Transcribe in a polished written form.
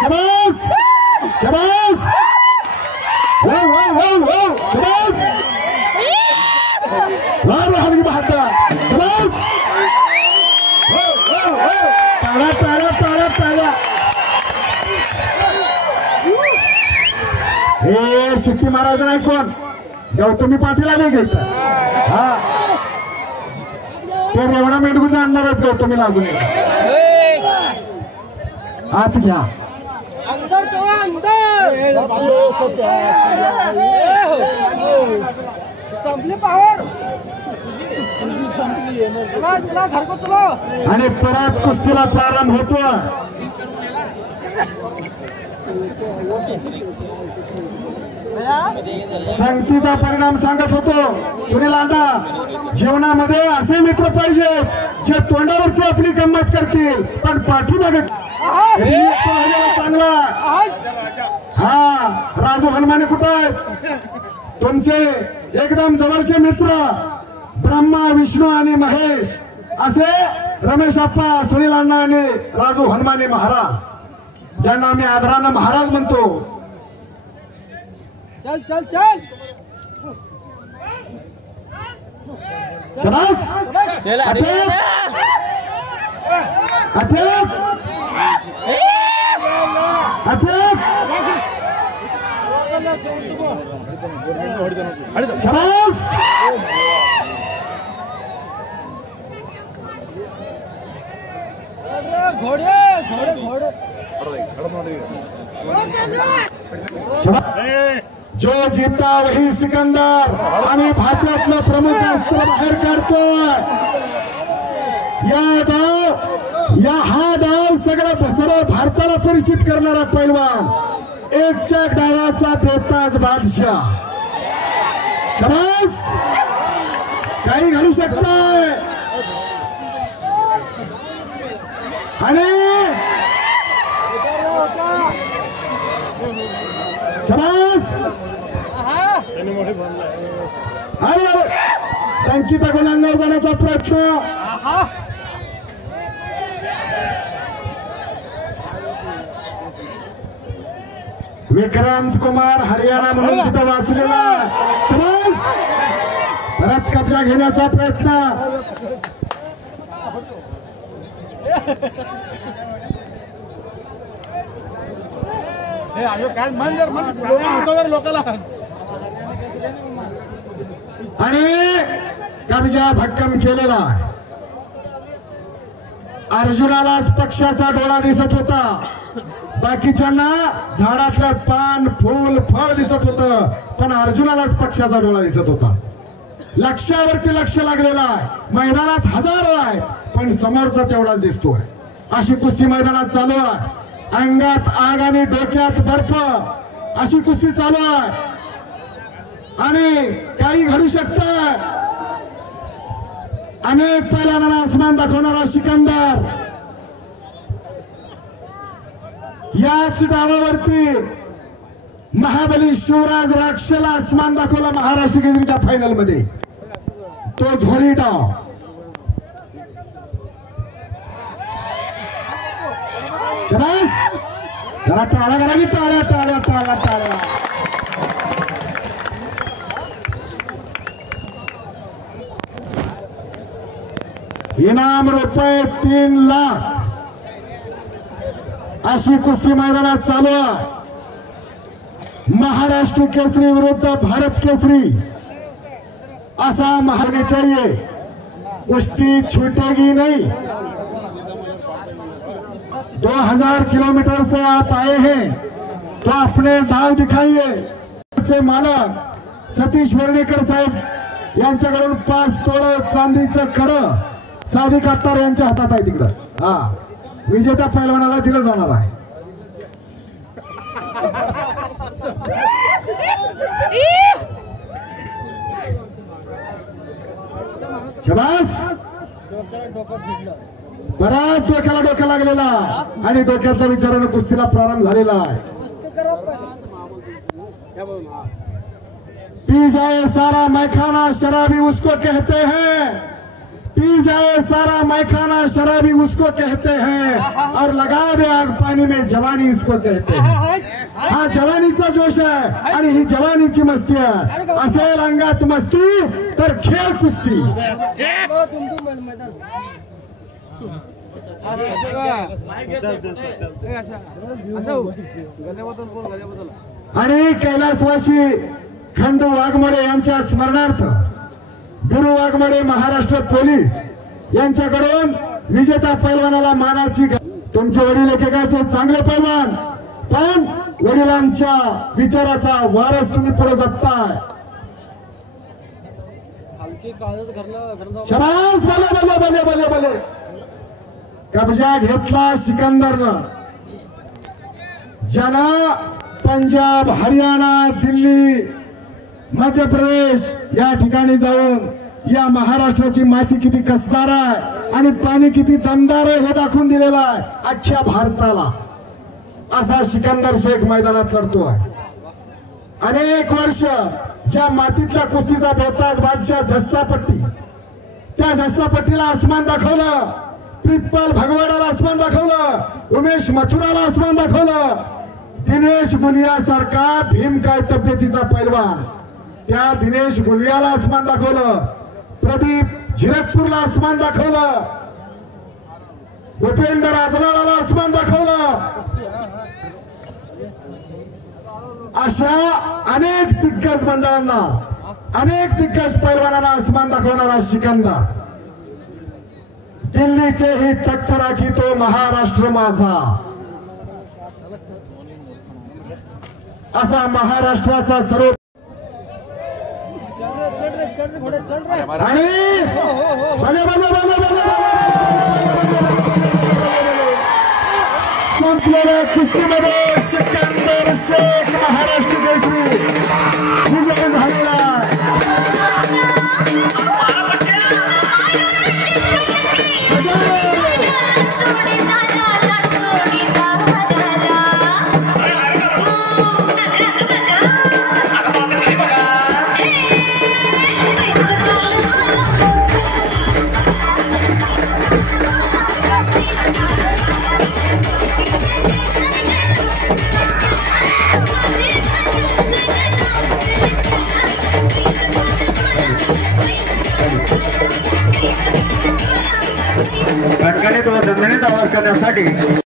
शाबास शाबास वाह वाह वाह वाह शाबास वाह हाथ की बहाता शाबास टाळा टाळा टाळा टाळा हे शिट्टी महाराज नाही कोण गौतमी पाटील आले घेत हा ते रेवणा मेंढगुजा आणणार आहेत गौतमीला अजून आत घ्या आणि परत कुस्तीला प्रारंभ होतो संगतीचा परिणाम सांगत होतो सुनील अण्णा जीवनामध्ये असे मित्र पाहिजे जे तोंडावरती आपली गंमत करतील पण पाठीमागे चांगला हा राजू हनुमाने कुठे आहेत तुमचे एकदम जवळचे मित्र ब्रह्मा विष्णू आणि महेश असे रमेश अप्पा सुनील अण्णा आणि राजू हनुमाने महाराज ज्यांना आम्ही आदरानं महाराज म्हणतो चल चल चल शाबास अटक अटक अटक शाबास घोड़े घोड़े घोड़े जो जीता वही सिकंदर आम्ही भारतातलं प्रमुख अस्त्र बाहेर काढतोय हा डाव सगळं भारताला परिचित करणारा पैलवान एकच्या डावाचा बेताज बादशाह शाबास काही घडू शकताय आणि शाबास टंकीचा गोलंदाज जाण्याचा प्रयत्न विक्रांत कुमार हरियाणा म्हणून तिथं वाचलेला शाबास परत कब्जा घेण्याचा प्रयत्न काय मन जर मन लोकांना आणि कब्जा भक्कम केलेला अर्जुनालाच पक्षाचा डोळा दिसत होता बाकीच्यांना झाडातलं पान फूल फळ दिसत होतं पण अर्जुनालाच पक्षाचा डोळा दिसत होता लक्ष्यावरती लक्ष लागलेला आहे मैदानात हजारो आहे पण समोरचा तेवढाच दिसतोय अशी कुस्ती मैदानात चालू आहे अंगात आग आणि डोक्यात बर्फ अशी कुस्ती चालू आहे आणि काही घडू शकतं अनेक पैलवानांना आसमान दाखवणारा सिकंदर याच डावावरती महाबली शिवराज राक्षला आसमान दाखवला महाराष्ट्र केसरीच्या फायनल मध्ये तो झोळी डाव शाबास जरा टाळ्या करा टाळ्या टाळ्या टाळ्या टाळ्या इनाम रुपये 3 लाख अशी कुस्ती मैदानात चालू आहे महाराष्ट्र केसरी विरुद्ध भारत केसरी असा महाराष्ट्र चाहिए कुश्ती छूटेगी नहीं 2000 किलोमीटर से आप आए हैं तो अपने दाव दिखाइए से मालक सतीश वर्णेकर साहेब यांच्याकडून 5 तोळ चांदीचं कड सादिक अत्तार यांच्या हातात आहे तिकडं हा विजेत्या पैलवानाला दिलं जाणार आहे शाबास बराच डोक्याला लागलेला आणि डोक्यातल्या विचारानं कुस्तीला प्रारंभ झालेला आहे पी जाए सारा मैखाना शराबी उसको कहते हैं पी जाए सारा मैखाना शराबी उसको कहते हैं और लगा दे आग पानी में जवानी इसको कहते हैं. हा जवानीचा जोश आहे आणि ही जवानीची मस्ती आहे. असेल अंगात मस्ती तर खेळ कुस्ती. मैदान आणि कैलासवासी खंडू वाघमोडे यांच्या स्मरणार्थ गुरु वाघमोडे महाराष्ट्र पोलीस यांच्याकडून विजेता पैलवानाला मानाची. तुमचे वडील एकेकाचे चांगले पैलवान, पण वडिलांच्या विचाराचा वारस तुम्ही पुढे जपताय. हलकी काळच घरला शबास, भले भले भले भले भले. कब्जा घेतला सिकंदरनं. ज्यानं पंजाब, हरियाणा, दिल्ली, मध्य प्रदेश या ठिकाणी जाऊन या महाराष्ट्राची माती किती कसदार आहे आणि पाणी किती दमदार आहे हे दाखवून दिलेलं आहे अख्ख्या भारताला. असा सिकंदर शेख मैदानात लढतोय. अनेक वर्ष ज्या मातीतल्या कुस्तीचा बेताज बादशाह झस्सापट्टी, त्या झस्सापट्टीला आसमान दाखवलं. प्रितपाल भगवाडाला आसमान दाखवलं. उमेश मथुराला आसमान दाखवलं. दिनेश गुलिया सारखा भीमकाय तब्येतीचा पैलवान, त्या दिनेश गुलियाला आसमान दाखवलं. प्रदीप झिरकपूरला आसमान दाखवलं. भूपेंद्र आजलाला आसमान दाखवलं. अशा अनेक दिग्गज मंडळांना, अनेक दिग्गज पैलवानांना आसमान दाखवणारा सिकंदर. दिल्लीचे ही तख्त राखीतो महाराष्ट्र माझा, असा महाराष्ट्राचा सर्व. आणि भले भले भले भले संपलेल्या कुस्तीमध्ये